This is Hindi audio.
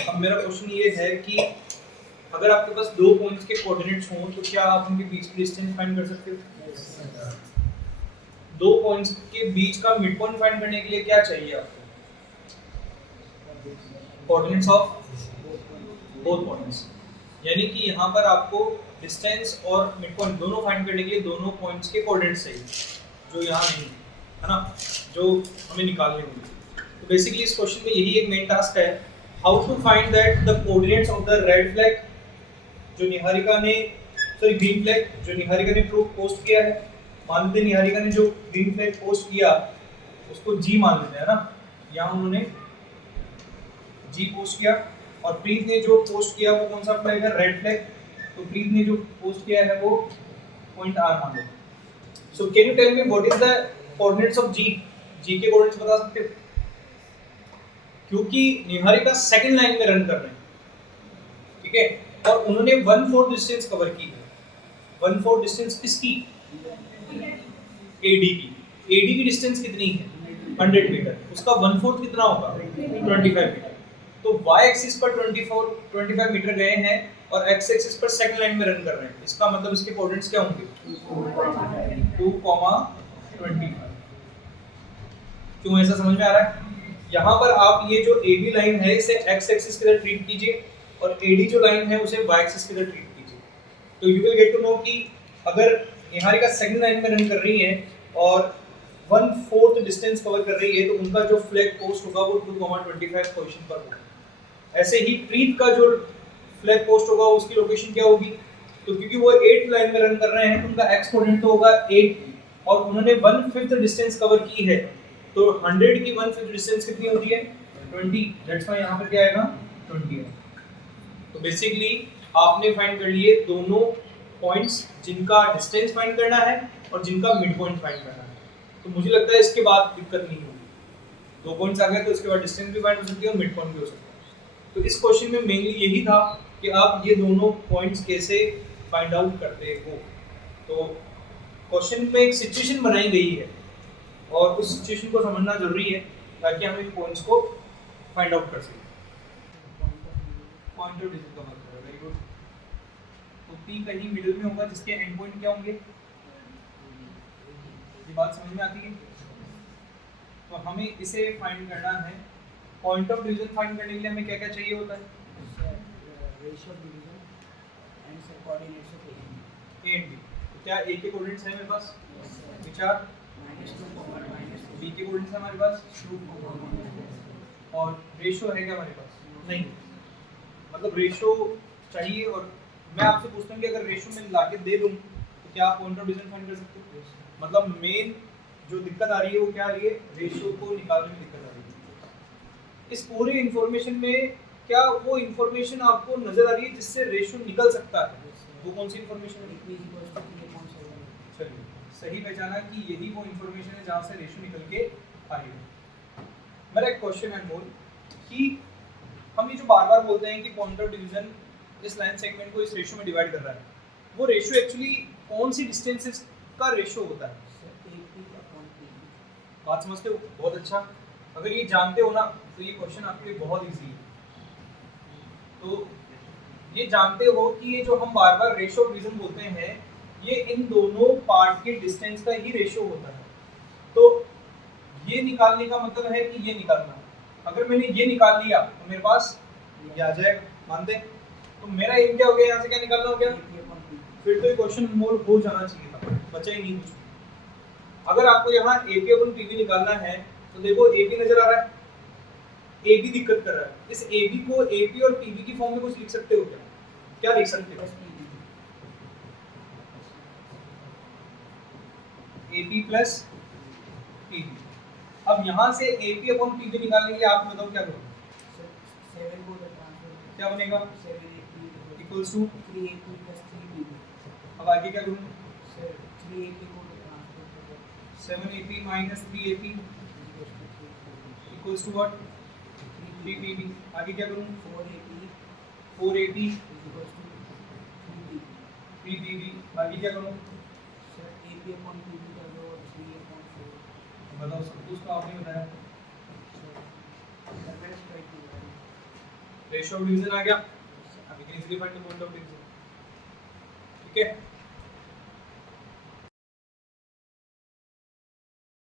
अब मेरा क्वेश्चन ये है कि अगर आपके पास दो पॉइंट्स के कोऑर्डिनेट्स हों तो क्या आप उनके बीच की डिस्टेंस फाइंड कर सकते हो? दो पॉइंट्स के बीच का मिड पॉइंट फाइंड करने के लिए क्या चाहिए आपको? Coordinates of both points. यानी कि यहाँ पर आपको डिस्टेंस और मिड पॉइंट दोनों फाइंड करने के लिए दोनों पॉइंट्स के कोऑर्डिनेट्स चाहिए, जो यहाँ नहीं है ना, जो हमें निकालने होंगे। तो बेसिकली इस क्वेश्चन में यही एक मेन टास्क है, how to find that the coordinates of the red flag जो निहारिका ने, सॉरी ग्रीन फ्लैग जो निहारिका ने पोस्ट किया है। मान लेते निहारिका ने जो ग्रीन फ्लैग पोस्ट किया उसको जी मान लेते हैं ना, यहाँ उन्होंने जी पोस्ट किया, और प्रीत ने जो पोस्ट किया वो कौन सा फ्लैग है? Red flag. तो प्रीत ने जो पोस्ट किया है वो पॉइंट आर मान लो। So can you tell me what is the coordinates of G? G के कोऑर्डिनेट्स बता सकते हो? क्योंकि निहारिका सेकंड लाइन में रन कर रहे हैं, ठीक है, और उन्होंने 1/4 डिस्टेंस कवर की है। 1/4 डिस्टेंस किसकी? एडी की। एडी की डिस्टेंस कितनी है? 100 मीटर। उसका 1/4 कितना होगा? 25 मीटर। तो y एक्सिस पर 25 मीटर गए हैं और x एक्सिस पर सेकंड लाइन में रन कर रहे हैं। इसका मतलब इसके कोऑर्डिनेट्स क्या होंगे? 2,25। क्यों ऐसा समझ में आ रहा है? यहाँ पर आप ये जो AB लाइन है इसे x एक्सिस की तरह ट्रीट कीजिए और AD जो लाइन है उसे y एक्सिस की तरह ट्रीट कीजिए। तो you will get to know कि अगर निहारिका सेकंड लाइन में रन कर रही है और 1/4 डिस्टेंस कवर कर रही है तो उनका जो फ्लैग पोस्ट होगा वो 2,25 पोजीशन पर होगा। ऐसे ही प्रीत का जो फ्लैग पोस्ट होगा उसकी लोकेशन क्या होगी? तो क्योंकि वो 8 लाइन में रन कर रहे हैं तो उनका एक्स कोऑर्डिनेट तो होगा 8 और उन्होंने 1/5 डिस्टेंस कवर की है, तो 100 की 1/5 डिस्टेंस कितनी होती है? 20। दैट्स व्हाई यहाँ पर क्या आएगा? 20 है। तो बेसिकली आपने फाइंड कर लिए दोनों पॉइंट्स जिनका डिस्टेंस फाइंड करना है और जिनका मिड पॉइंट फाइंड करना है। तो मुझे लगता है इसके बाद दिक्कत नहीं होगी। दो पॉइंट्स आ गए तो इसके बाद डिस्टेंस भी फाइंड हो सकती है और मिड पॉइंट भी हो सकता है। तो इस क्वेश्चन में मेनली यही था कि आप ये दोनों पॉइंट्स कैसे फाइंड आउट करते हो। तो क्वेश्चन में एक सिचुएशन बनाई गई है और उस सिचुएशन को समझना जरूरी है ताकि हम इन पॉइंट्स को फाइंड आउट कर सकें। पॉइंट ऑफ डिस्टेंस का मतलब है, वेरी गुड। तो P कहीं मिडिल में होगा जिसके एंड पॉइंट क्या होंगे? ये बात समझ में आती है? तो हमें इसे फाइंड करना है। पॉइंट ऑफ डिवीजन फाइंड करने के लिए हमें क्या क्या चाहिए होता है? Ratio of division and sir coordinates of A and B। तो क्या A के कोऑर्डिनेट्स हैं मेरे पास? विचार। -2 B के कोऑर्डिनेट्स हमारे पास 2 और रेशियो है क्या हमारे पास? नहीं। मतलब रेशियो चाहिए और मैं आपसे पूछता हूँ कि अगर रेशियो में लाके दे दूँ तो क्या आप पॉइंट ऑफ डिवीजन फाइंड कर सकते हो? मतलब मेन जो दिक्कत आ रही है वो क्या आ रही है? रेशियो को निकालने में दिक्कत आ रही है। इस पूरे इंफॉर्मेशन में क्या वो इंफॉर्मेशन आपको नजर आ रही है जिससे रेशियो निकल सकता है? वो कौन सी इंफॉर्मेशन है? चलिए सही पहचाना कि यही वो इंफॉर्मेशन है जहाँ से रेशियो निकल के आएगा। मेरा एक क्वेश्चन है मोल कि हम ये जो बार बार बोलते हैं कि पॉइंट ऑफ डिवीजन इस लाइन सेगमेंट को इस रेशियो में डिवाइड कर रहा है, वो रेशियो एक्चुअली कौन सी डिस्टेंसेस का रेशियो होता है? बात समझते हो? बहुत अच्छा। अगर ये जानते हो ना तो ये क्वेश्चन आपके लिए बहुत इजी है। तो ये जानते हो कि ये जो हम बार बार रेशियो ऑफ डिवीजन बोलते हैं ये इन दोनों पार्ट के डिस्टेंस का ही रेशियो होता है। तो ये निकालने का मतलब है कि ये निकालना। अगर मैंने ये निकाल लिया तो मेरे पास ये आ जाएगा, मानते हैं? तो मेरा एम क्या हो गया? यहाँ से क्या निकालना हो गया? फिर तो ये क्वेश्चन मोल हो जाना चाहिए था, बचा ही नहीं कुछ। अगर आपको यहाँ AP अपन PB निकालना है तो देखो AP नजर आ रहा है, AB दिक्कत कर रहा है। इस AB को AP और PB की फॉर्म में कुछ लिख सकते हो क्या? क्या लिख सकते हो? AP plus PB। अब यहाँ से AP अपॉन PB निकालने के लिए आप बताओ क्या करोगे? 7 को ट्रांसफर क्या बनेगा? 7 equals to 3AP plus 3PB। अब आगे क्या करूँ? सर 3AP को ट्रांसफर करो 7AP minus 3AP equals to what? 3PB। आगे क्या करूँ? 4AP equals to 3PB। 3PB। आगे क्या करूँ? सर AP upon PB कर दो और 3 upon 4। बताओ सब कुछ तो आपने बताया। सर मैंने स्ट्राइक किया रेशियो ऑफ डिवीजन आ गया, अब you can easily find the point of division. ठीक है,